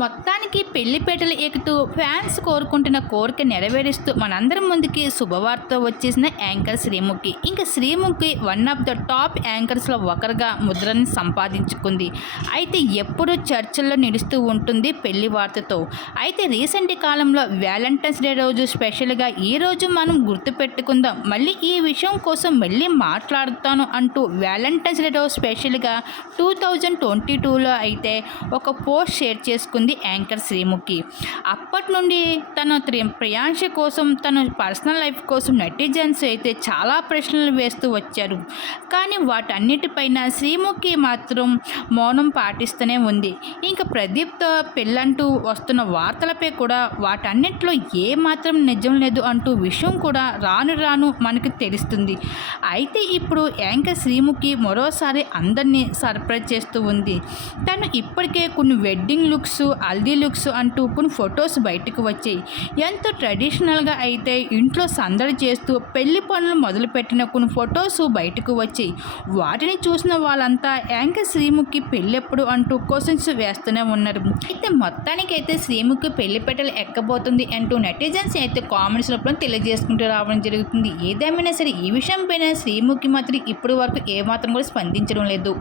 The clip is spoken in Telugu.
మొత్తానికి పెళ్లిపేటలు ఎక్కుతూ ఫ్యాన్స్ కోరుకుంటున్న కోరిక నెరవేరుస్తూ మనందరం ముందుకి శుభవార్త వచ్చేసిన యాంకర్ శ్రీముఖి. ఇంకా Sreemukhi one of the top యాంకర్స్లో ఒకరుగా ముద్రని సంపాదించుకుంది. అయితే ఎప్పుడూ చర్చల్లో నిలుస్తూ ఉంటుంది పెళ్లి వార్తతో. అయితే రీసెంట్ కాలంలో వ్యాలంటైన్స్ డే రోజు స్పెషల్గా ఈ రోజు మనం గుర్తుపెట్టుకుందాం, మళ్ళీ ఈ విషయం కోసం మళ్ళీ మాట్లాడుతాను అంటూ వ్యాలంటైన్స్ డే రోజు స్పెషల్గా 2022లో అయితే ఒక పోస్ట్ షేర్ చేసుకుంది యాంకర్ శ్రీముఖి. అప్పటి నుండి తన ప్రియాంశ కోసం, తన పర్సనల్ లైఫ్ కోసం నెటిజన్స్ అయితే చాలా ప్రశ్నలు వేస్తూ వచ్చారు. కానీ వాటన్నిటిపైన శ్రీముఖి మాత్రం మౌనం పాటిస్తూనే ఉంది. ఇంకా ప్రదీప్తో పెళ్ళంటూ వస్తున్న వార్తలపై కూడా వాటన్నిటిలో ఏ మాత్రం నిజం లేదు అంటూ విషయం కూడా రాను రాను మనకు తెలుస్తుంది. అయితే ఇప్పుడు యాంకర్ శ్రీముఖి మరోసారి అందరినీ సర్ప్రైజ్ చేస్తూ ఉంది. తను ఇప్పటికే కొన్ని వెడ్డింగ్ లుక్స్, హల్దీ లుక్స్ అంటూ కొన్ని ఫొటోస్ బయటకు వచ్చాయి. ఎంతో ట్రెడిషనల్గా అయితే ఇంట్లో సందడి చేస్తూ పెళ్లి పనులు మొదలుపెట్టిన కొన్ని ఫొటోస్ బయటకు వచ్చాయి. వాటిని చూసిన వాళ్ళంతా యాంకర్ శ్రీముఖి పెళ్ళెప్పుడు అంటూ క్వశ్చన్స్ వేస్తూనే ఉన్నారు. అయితే మొత్తానికైతే శ్రీముఖి పెళ్లి పెట్టెలు ఎక్కబోతుంది అంటూ నెటిజన్స్ అయితే కామెంట్స్ రూపంలో తెలియజేసుకుంటూ రావడం జరుగుతుంది. ఏదేమైనా సరే ఈ విషయం పైన శ్రీముఖి మాత్రం ఇప్పటి వరకు ఏమాత్రం కూడా స్పందించడం లేదు.